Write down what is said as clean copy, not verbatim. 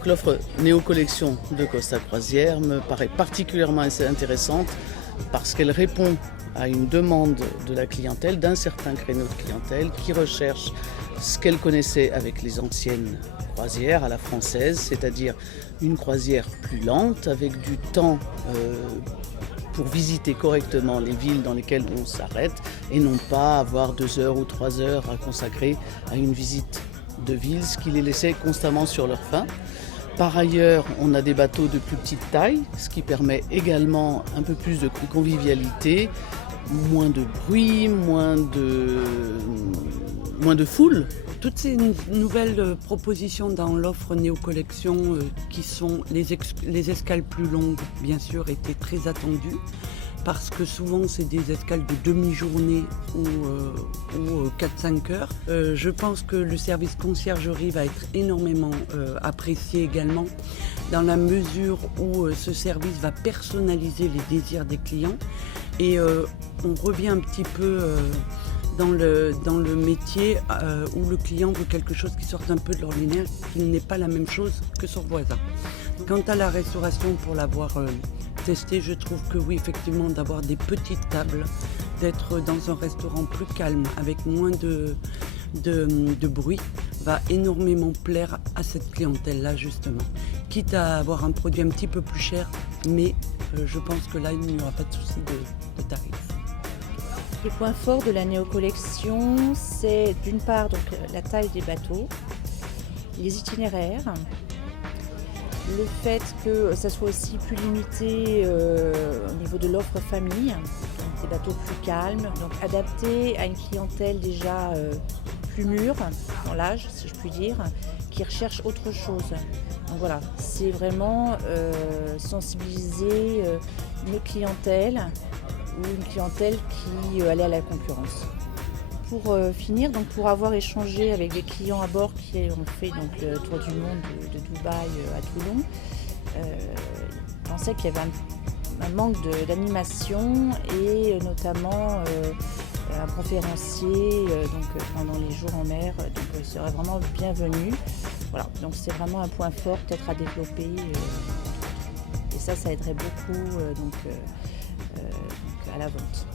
Donc l'offre néo-collection de Costa Croisière me paraît particulièrement assez intéressante parce qu'elle répond à une demande de la clientèle, d'un certain créneau de clientèle qui recherche ce qu'elle connaissait avec les anciennes croisières à la française, c'est-à-dire une croisière plus lente avec du temps pour visiter correctement les villes dans lesquelles on s'arrête et non pas avoir 2 heures ou 3 heures à consacrer à une visite de ville, ce qui les laissait constamment sur leur faim. Par ailleurs, on a des bateaux de plus petite taille, ce qui permet également un peu plus de convivialité, moins de bruit, moins de foule. Toutes ces nouvelles propositions dans l'offre néo-collection qui sont les escales plus longues, bien sûr, étaient très attendues parce que souvent c'est des escales de demi-journée ou 4-5 heures. Je pense que le service conciergerie va être énormément apprécié également dans la mesure où ce service va personnaliser les désirs des clients et on revient un petit peu dans le métier où le client veut quelque chose qui sorte un peu de l'ordinaire, qui n'est pas la même chose que son voisin. Quant à la restauration, pour l'avoir testé, je trouve que oui, effectivement, d'avoir des petites tables, d'être dans un restaurant plus calme, avec moins de bruit, va énormément plaire à cette clientèle-là, justement. Quitte à avoir un produit un petit peu plus cher, mais je pense que là, il n'y aura pas de souci de tarif. Le point fort de la néo-collection, c'est d'une part donc, la taille des bateaux, les itinéraires, le fait que ça soit aussi plus limité au niveau de l'offre famille, donc des bateaux plus calmes, donc adaptés à une clientèle déjà plus mûre dans l'âge, si je puis dire, qui recherche autre chose. Donc voilà, c'est vraiment sensibiliser une clientèle ou une clientèle qui allait à la concurrence. Pour finir, donc pour avoir échangé avec des clients à bord qui ont fait donc, le tour du monde de Dubaï à Toulon, je pensais qu'il y avait un manque d'animation et notamment un conférencier pendant les jours en mer, donc il serait vraiment bienvenu. Voilà, donc c'est vraiment un point fort peut-être à développer et ça aiderait beaucoup à la vente.